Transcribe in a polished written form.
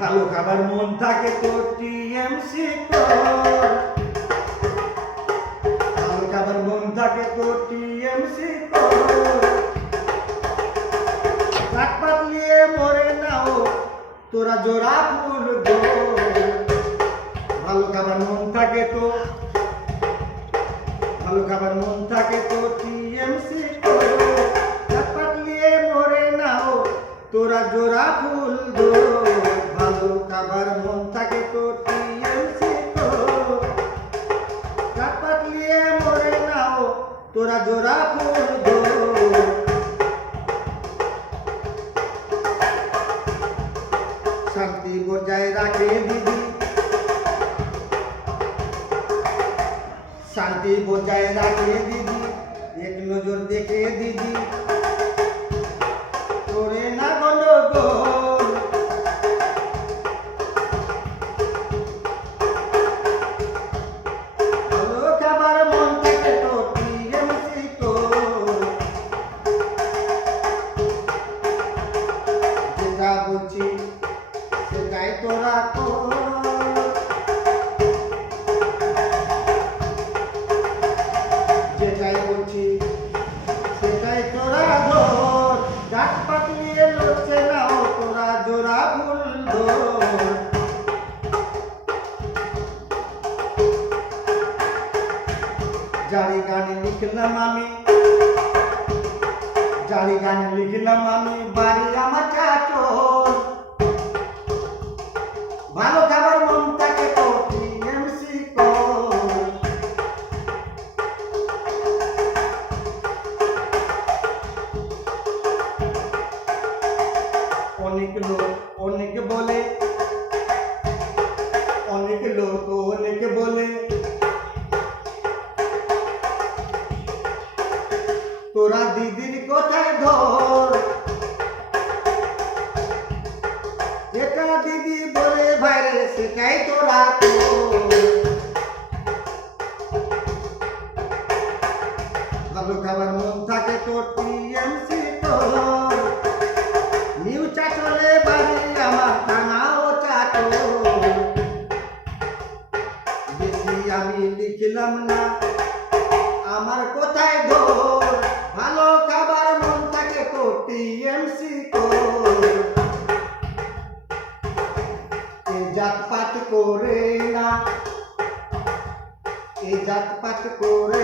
ভালো খাবার মন থাকে তো টিএমসি কর, ভালো খাবার মন থাকে তো টিএমসি কর। কাঠ পাতলিয়ে মরে নাও তোরা জোড়া ফুল গো, ভালো খাবার মন থাকে তো, ভালো খাবার মন থাকে তো টিএমসি কর। কাঠ পাতলিয়ে মরে নাও তোরা জোড়া ফুল গো, ভালো খাবার মন থাকে তো টিএমসি কর। কাঠ পাতলিয়ে মরে নাও তোরা জোড়া ফুল গো। শান্তি বজায় রাখে দিদি, শান্তি বজায় রাখে দিদি, এক নজর দেখে দিদি করে না গন্ডগোল। ভালো খাবার মন থাকে তো টিএমসি কর, যেটা বলছি সেটাই তোরা কর। যেটাই বলছি সেটাই তোরা ধর, ডাক পাতলিয়ে লড়ছে নাও তোরা জোড়া ফুল ধর। জারি গানে লিখলাম আমি, জারি গানে লিখলাম আমি, বাড়ি আমার চাচর। ভালো খাবার মন থাকে তো টিএমসি কর। অনেক লোক অনেক বলে, অনেক লোক অনেক বলে তোরা দিদির কোথায় ধর। যেটা দিদি বলে ভাইরে সেটাই তোরা কর। ভালো খাবার মন থাকে তো টিএমসি কর। নিউ চাচলে বাড়ি আমার থানাও চাচল, বেশি আমি লিখলাম না আমার কোথায় ধর। ভালো খাবার মন থাকে তো টিএমসি কর। এ জাতপাত করে না, এ জাতপাত করে